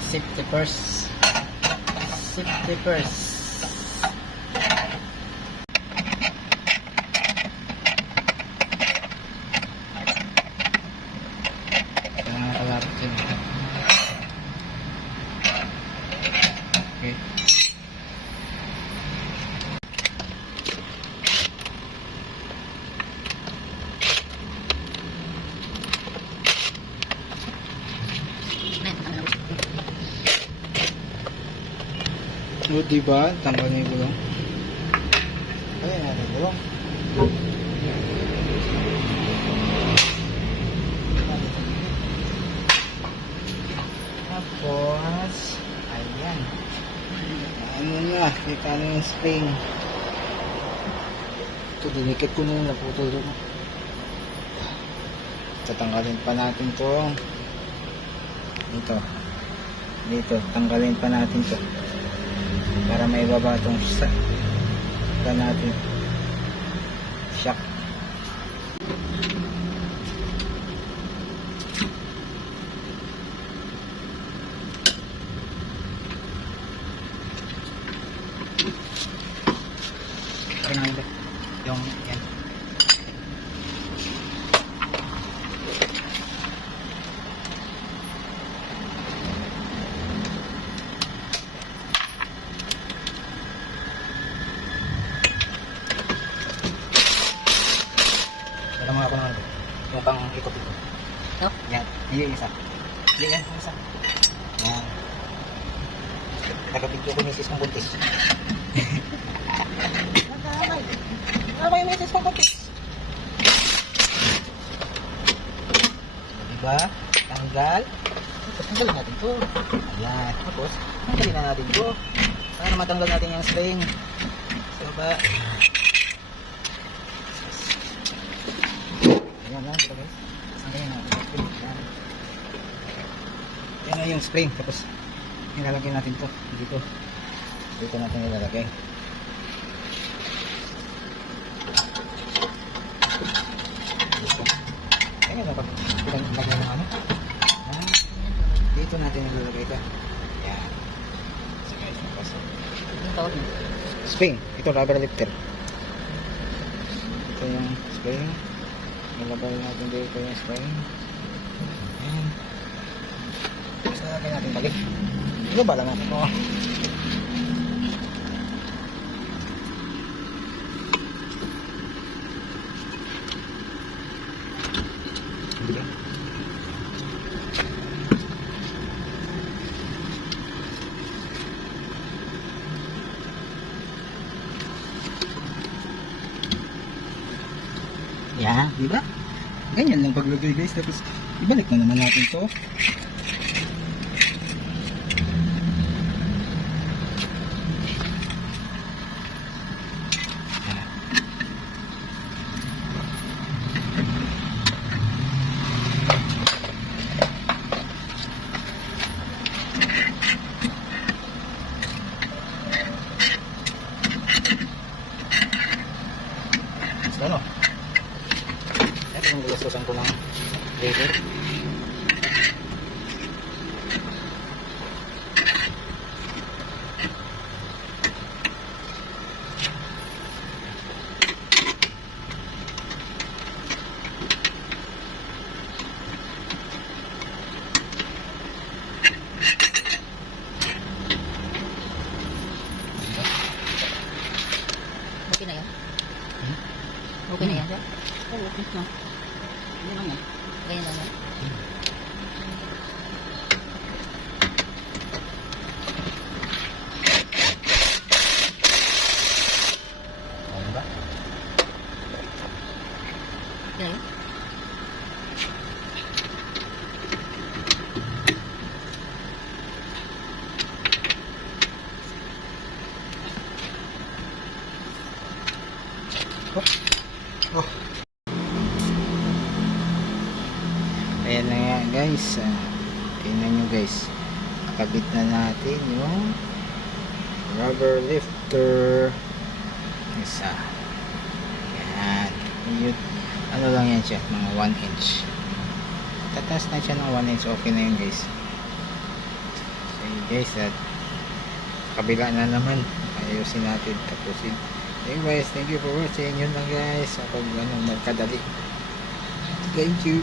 safety first. Safety first. Kalapit yun. Okay. O, diba? Tanggal na yung gulong. Kaya natin yung gulong. Tapos, ayan. Ano na, kita na yung spring. Ito, dinikit ko na yung naputol doon. Tatanggalin pa natin to. Dito, tanggalin pa natin to. Para may baba itong natin shock. Yung yan. Wala mga ako naman. Yung pang ikot-ikot. No? Yan. Yung isa. Hindi yan. Yung isa. Yan. Nakapidyo ko misis ng buntis. Nakakay yung misis ng buntis. Diba? Tanggal. Tapos tanggalin natin to. Ayan. Tapos tanggalin na natin to. Para matanggal natin yung string. So ba? Ayan lang ito guys. Tanggalin natin yung spring. Ayan na yung spring. Tapos ilalagay natin to. Dito natin ilalagay. Ayan na pag lagyan ng ano. Dito natin ilalagay ito. Ayan. Spring. Ito rubber lifter. Ito yung spring. Ilagay natin dito yung spring. Ayan. Tapos nalagay natin balik. Ito ba lang natin ito? Yeah, di ba? Ganyan lang paglagay guys. Tapos ibalik na naman natin to. Ano? Ito yung gulastusan ko ng labor. Okay na yan? Okay na yan, sir? Oo, okay na. Ano lang yan? Ganyan lang yan? Ano ba? Yan. Oh. Ayan na nga guys. Tingnan nyo guys. Kabit na natin yung rubber lifter. Isa. Ayan. Yun. Ano lang yan siya? Mga 1 inch. Tataas na siya ng 1 inch. Okay na yun guys. Okay guys, at kabila na naman ayusin natin, tapusin. Anyways, thank you for watching. Yun lang guys, kapag magkadali. Thank you.